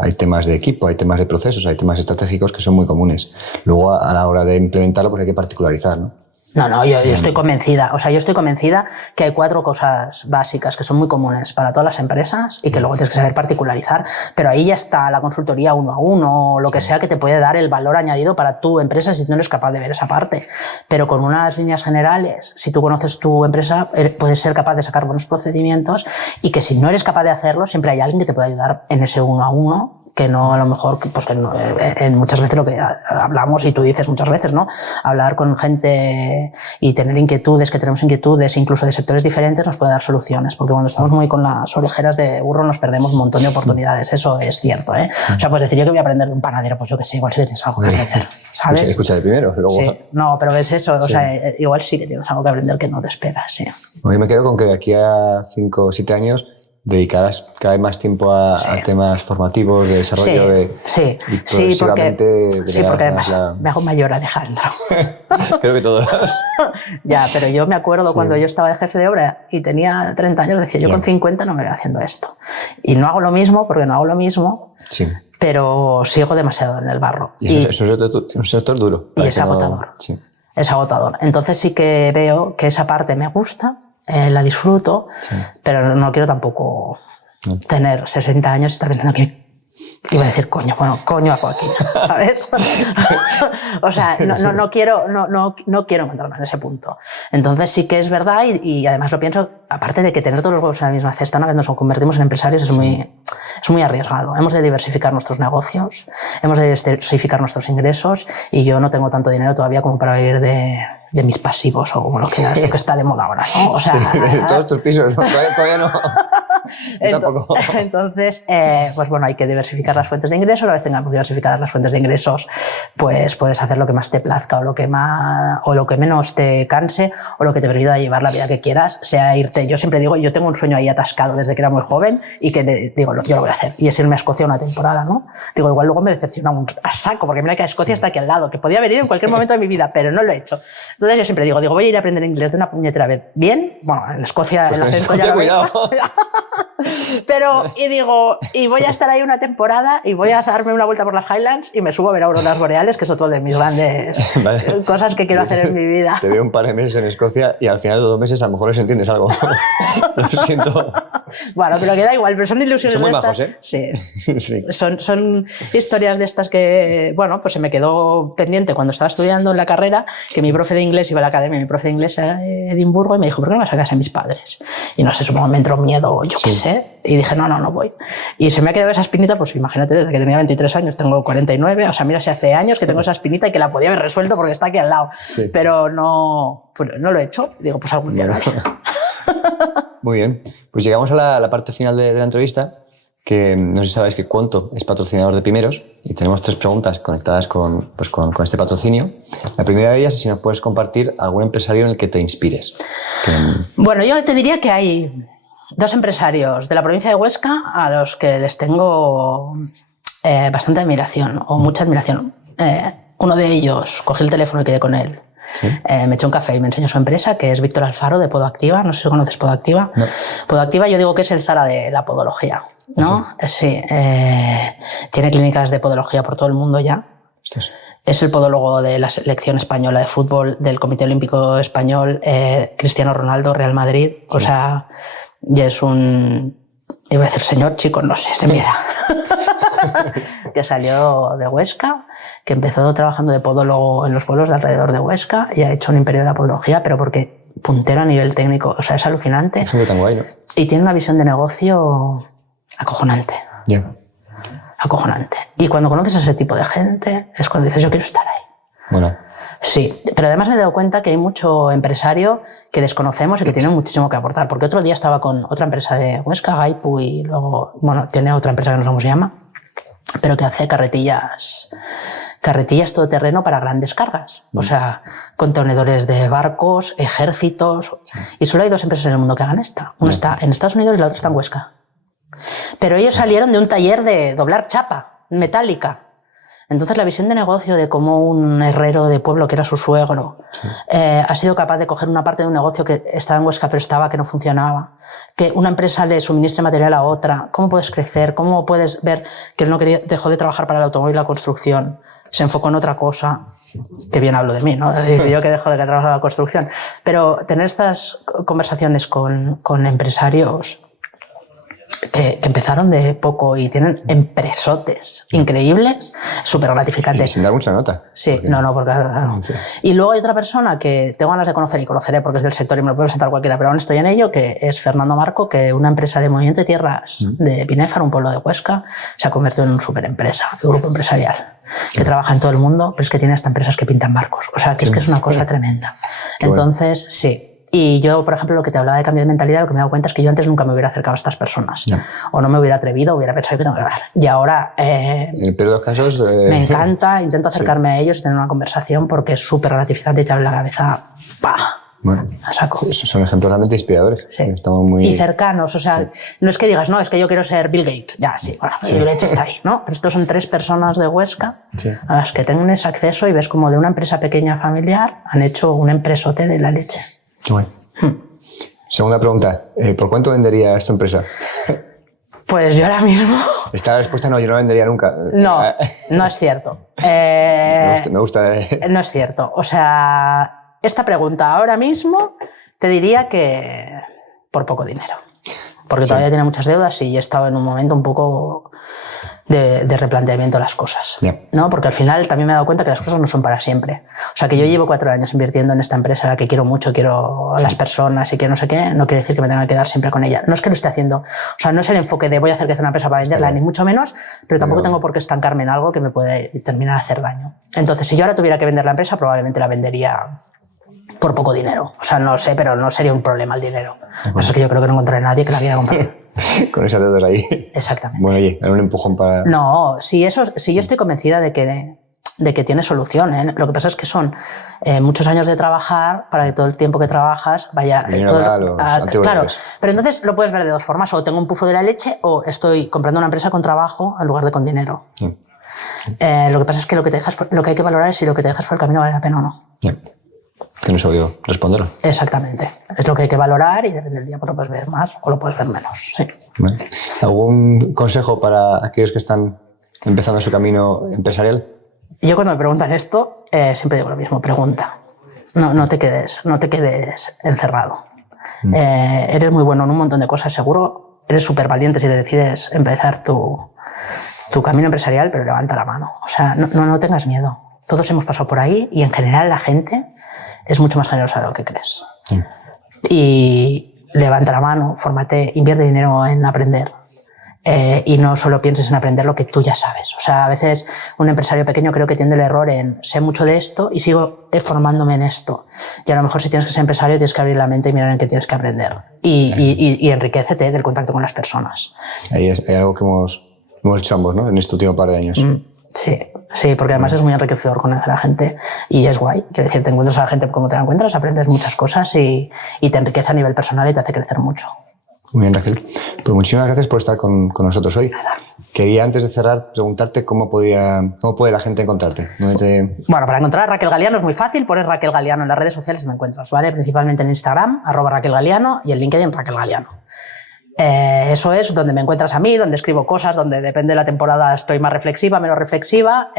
hay temas de equipo, hay temas de procesos, hay temas estratégicos que son muy comunes. Luego, a la hora de implementarlo, pues hay que particularizar, ¿no? No, yo estoy convencida. O sea, yo estoy convencida que hay 4 cosas básicas que son muy comunes para todas las empresas y que luego tienes que saber particularizar. Pero ahí ya está la consultoría 1 a 1 o lo que sea que te puede dar el valor añadido para tu empresa si tú no eres capaz de ver esa parte. Pero con unas líneas generales, si tú conoces tu empresa, puedes ser capaz de sacar buenos procedimientos y que si no eres capaz de hacerlo, siempre hay alguien que te puede ayudar en ese 1 a 1. Que no, a lo mejor, pues que no, en muchas veces lo que hablamos y tú dices muchas veces, ¿no? Hablar con gente y tener inquietudes, que tenemos inquietudes, incluso de sectores diferentes, nos puede dar soluciones, porque cuando estamos muy con las orejeras de burro nos perdemos un montón de oportunidades, eso es cierto, ¿eh? O sea, pues decir yo que voy a aprender de un panadero, pues yo que sé, igual sí que tienes algo que aprender, ¿sabes? Escucha primero, luego... Sí, no, pero es eso, o sea, igual sí que tienes algo que aprender que no te esperas, sí. Yo me quedo con que de aquí a 5 o 7 años dedicarás cada vez más tiempo a temas formativos, de desarrollo Sí, porque además me hago mayor, Alejandro. Creo que todos. Ya, pero yo me acuerdo cuando yo estaba de jefe de obra y tenía 30 años, decía yo con 50 no me veo haciendo esto. Y no hago lo mismo porque no hago lo mismo, pero sigo demasiado en el barro. Y eso es un sector duro. Y es agotador. Sí. Es agotador. Entonces sí que veo que esa parte me gusta, la disfruto, pero no quiero tampoco tener 60 años y estar pensando que iba a decir coño a Joaquín, ¿sabes? O sea, no quiero encontrarme en ese punto. Entonces sí que es verdad y además lo pienso, aparte de que tener todos los huevos en la misma cesta, una vez nos convertimos en empresarios es muy arriesgado. Hemos de diversificar nuestros negocios, hemos de diversificar nuestros ingresos y yo no tengo tanto dinero todavía como para vivir de mis pasivos o como lo que está de moda ahora, ¿no? O sea, de todos tus pisos, ¿no? Todavía no. Tampoco. Entonces, pues bueno, hay que diversificar las fuentes de ingresos. Una vez tengamos diversificadas las fuentes de ingresos, pues puedes hacer lo que más te plazca o lo que menos te canse o lo que te permita llevar la vida que quieras, sea irte. Yo siempre digo, yo tengo un sueño ahí atascado desde que era muy joven y que digo, yo lo voy a hacer. Y es irme a Escocia una temporada, ¿no? Digo, igual luego me decepciona a saco, porque mira que Escocia está aquí al lado, que podía haber ido en cualquier momento de mi vida, pero no lo he hecho. Entonces yo siempre digo, voy a ir a aprender inglés de una puñetera vez. Bien, bueno, en Escocia pues el acento ya cuidado. Pero, y voy a estar ahí una temporada y voy a darme una vuelta por las Highlands y me subo a ver auroras boreales, que es otro de mis grandes cosas que quiero hacer en mi vida. Te veo un par de meses en Escocia y al final de 2 meses a lo mejor les entiendes algo. Lo siento. Bueno, pero que da igual, pero son ilusiones. Son muy de estas. majos, ¿eh? Sí. Sí. Son historias de estas que, bueno, pues se me quedó pendiente cuando estaba estudiando en la carrera, que mi profe de inglés iba a la academia, mi profe de inglés era de Edimburgo, y me dijo, ¿por qué no vas a casa de mis padres? Y no sé, supongo que me entró miedo, yo qué sé, y dije, no voy. Y se me ha quedado esa espinita, pues imagínate, desde que tenía 23 años, tengo 49, o sea, mira si hace años que tengo esa espinita y que la podía haber resuelto porque está aquí al lado. Sí. Pero no lo he hecho. Digo, pues algún día lo haré. Muy bien. Pues llegamos a la parte final de la entrevista, que no sé si sabéis que Quonto es patrocinador de Pimeros y tenemos 3 preguntas conectadas con este patrocinio. La primera de ellas es si nos puedes compartir algún empresario en el que te inspires. Bueno, yo te diría que hay 2 empresarios de la provincia de Huesca a los que les tengo bastante admiración o mucha admiración. Uno de ellos, cogí el teléfono y quedé con él. ¿Sí? Me eché un café y me enseñó su empresa, que es Víctor Alfaro, de Podoactiva. No sé si conoces Podoactiva. No. Podoactiva yo digo que es el Zara de la podología, ¿no? Sí. Tiene clínicas de podología por todo el mundo ya. Es el podólogo de la selección española de fútbol, del Comité Olímpico Español, Cristiano Ronaldo, Real Madrid. Sí. O sea, y es un... iba a decir señor, chico, no sé, es de mi edad. Que salió de Huesca, que empezó trabajando de podólogo en los pueblos de alrededor de Huesca y ha hecho un imperio de la podología, pero porque puntero a nivel técnico, o sea, es alucinante. Es muy tan guay, ¿no? Y tiene una visión de negocio acojonante. Yeah. Acojonante. Y cuando conoces a ese tipo de gente es cuando dices, yo quiero estar ahí. Bueno. Sí, pero además me he dado cuenta que hay mucho empresario que desconocemos y que tiene muchísimo que aportar, porque otro día estaba con otra empresa de Huesca, Gaipu, y luego, bueno, tiene otra empresa que no sé cómo se llama, pero que hace carretillas todoterreno para grandes cargas. O sea, contenedores de barcos, ejércitos. Sí. Y solo hay 2 empresas en el mundo que hagan esta. Una está en Estados Unidos y la otra está en Huesca. Pero ellos salieron de un taller de doblar chapa metálica. Entonces la visión de negocio de cómo un herrero de pueblo, que era su suegro, sí. Ha sido capaz de coger una parte de un negocio que estaba en Huesca pero que no funcionaba, que una empresa le suministre material a otra, cómo puedes crecer, cómo puedes ver que él no dejó de trabajar para el automóvil y la construcción, se enfocó en otra cosa, que bien hablo de mí, ¿no? Yo que dejo de trabajar en la construcción, pero tener estas conversaciones con empresarios que empezaron de poco y tienen empresotes increíbles, súper gratificantes. Y sin dar mucha nota. Sí, porque... no, porque... Claro. Sí. Y luego hay otra persona que tengo ganas de conocer y conoceré porque es del sector y me lo puede presentar cualquiera, pero aún estoy en ello, que es Fernando Marco, que una empresa de movimiento de tierras de Binéfar, un pueblo de Huesca, se ha convertido en un súper empresa, un grupo empresarial, que trabaja en todo el mundo, pero es que tiene hasta empresas que pintan barcos. O sea, que es que es una cosa tremenda. Entonces, bueno. Sí. Y yo, por ejemplo, lo que te hablaba de cambio de mentalidad, lo que me he dado cuenta es que yo antes nunca me hubiera acercado a estas personas. No. O no me hubiera atrevido, hubiera pensado que tengo que hablar. Y ahora... en el peor de los casos... Me encanta, intento acercarme a ellos y tener una conversación porque es súper gratificante y te abre la cabeza... ¡Pah! Bueno, a saco. Son ejemplos realmente inspiradores. Sí. Estamos muy... Y cercanos, o sea, sí. No es que digas, no, es que yo quiero ser Bill Gates. Ya, sí, bueno, sí. Bill Gates está ahí, ¿no? Pero estos son 3 personas de Huesca a las que tienes acceso y ves como de una empresa pequeña familiar han hecho un empresote de la leche. Qué bueno. Segunda pregunta, ¿por cuánto vendería esta empresa? Pues yo ahora mismo... Esta respuesta no, yo no vendería nunca. No es cierto. Me Me gusta. No es cierto. O sea, esta pregunta ahora mismo te diría que por poco dinero. Porque todavía tiene muchas deudas y he estado en un momento un poco de replanteamiento de las cosas. ¿No? Porque al final también me he dado cuenta que las cosas no son para siempre. O sea, que yo llevo 4 años invirtiendo en esta empresa, la que quiero mucho, quiero a las personas y que no sé qué, no quiere decir que me tenga que quedar siempre con ella. No es que lo esté haciendo. O sea, no es el enfoque de voy a hacer crecer una empresa para venderla, ni mucho menos, pero tampoco tengo por qué estancarme en algo que me puede terminar a hacer daño. Entonces, si yo ahora tuviera que vender la empresa, probablemente la vendería por poco dinero. O sea, no sé, pero no sería un problema el dinero. Por eso es que yo creo que no encontraré a nadie que la quiera comprar. Con esas deudas ahí. Exactamente. Bueno, oye, dar un empujón para... No, sí, yo estoy convencida de que tiene solución, ¿eh? Lo que pasa es que son muchos años de trabajar para que todo el tiempo que trabajas vaya... Claro, pero entonces lo puedes ver de 2 formas. O tengo un pufo de la leche o estoy comprando una empresa con trabajo en lugar de con dinero. Lo que pasa es que lo que hay que valorar es si lo que te dejas por el camino vale la pena o no. Que no sé yo responderlo. Exactamente. Es lo que hay que valorar y depende del día, pues lo puedes ver más o lo puedes ver menos. Sí. Bueno. ¿Algún consejo para aquellos que están empezando su camino empresarial? Yo cuando me preguntan esto, siempre digo lo mismo, pregunta. No te quedes encerrado. Eres muy bueno en un montón de cosas, seguro. Eres súper valiente si te decides empezar tu camino empresarial, pero levanta la mano. O sea, no tengas miedo. Todos hemos pasado por ahí y en general la gente es mucho más generosa de lo que crees. Y levanta la mano, fórmate, invierte dinero en aprender. Y no solo pienses en aprender lo que tú ya sabes. O sea, a veces un empresario pequeño creo que tiende el error en sé mucho de esto y sigo formándome en esto. Y a lo mejor si tienes que ser empresario tienes que abrir la mente y mirar en qué tienes que aprender. Y enriquécete del contacto con las personas. Hay algo que hemos hecho ambos, ¿no? En este último par de años. Sí, porque además es muy enriquecedor conocer a la gente y es guay. Quiero decir, te encuentras a la gente como te la encuentras, aprendes muchas cosas y te enriquece a nivel personal y te hace crecer mucho. Muy bien, Raquel. Pues muchísimas gracias por estar con nosotros hoy. Nada. Quería, antes de cerrar, preguntarte cómo puede la gente encontrarte. Bueno, para encontrar a Raquel Galiano es muy fácil. Pones Raquel Galiano en las redes sociales y me encuentras, ¿vale? Principalmente en Instagram, @Raquel Galiano, y en LinkedIn, Raquel Galiano. Eso es donde me encuentras a mí, donde escribo cosas, donde depende de la temporada estoy más reflexiva, menos reflexiva.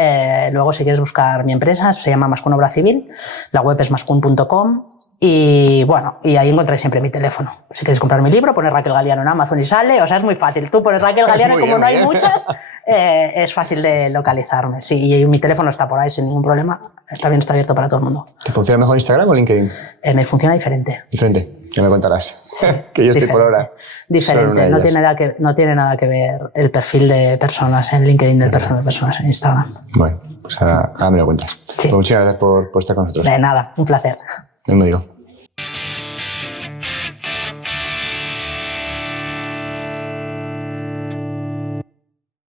Luego, si quieres buscar mi empresa, se llama Mascun Obra Civil, la web es mascun.com y bueno, y ahí encontráis siempre mi teléfono. Si queréis comprar mi libro, pones Raquel Galiano en Amazon y sale, o sea, es muy fácil. Tú pones Raquel Galiano y como no hay muchas, es fácil de localizarme. Sí, y mi teléfono está por ahí sin ningún problema. También está abierto para todo el mundo. ¿Te funciona mejor Instagram o LinkedIn? Me funciona diferente. ¿Diferente? Ya me contarás. Sí, que yo estoy por ahora. Diferente. No tiene nada que ver el perfil de personas en LinkedIn del perfil de personas en Instagram. Bueno, pues ahora me lo cuentas. Sí. Pues muchas gracias por estar con nosotros. De nada, un placer. No me digo.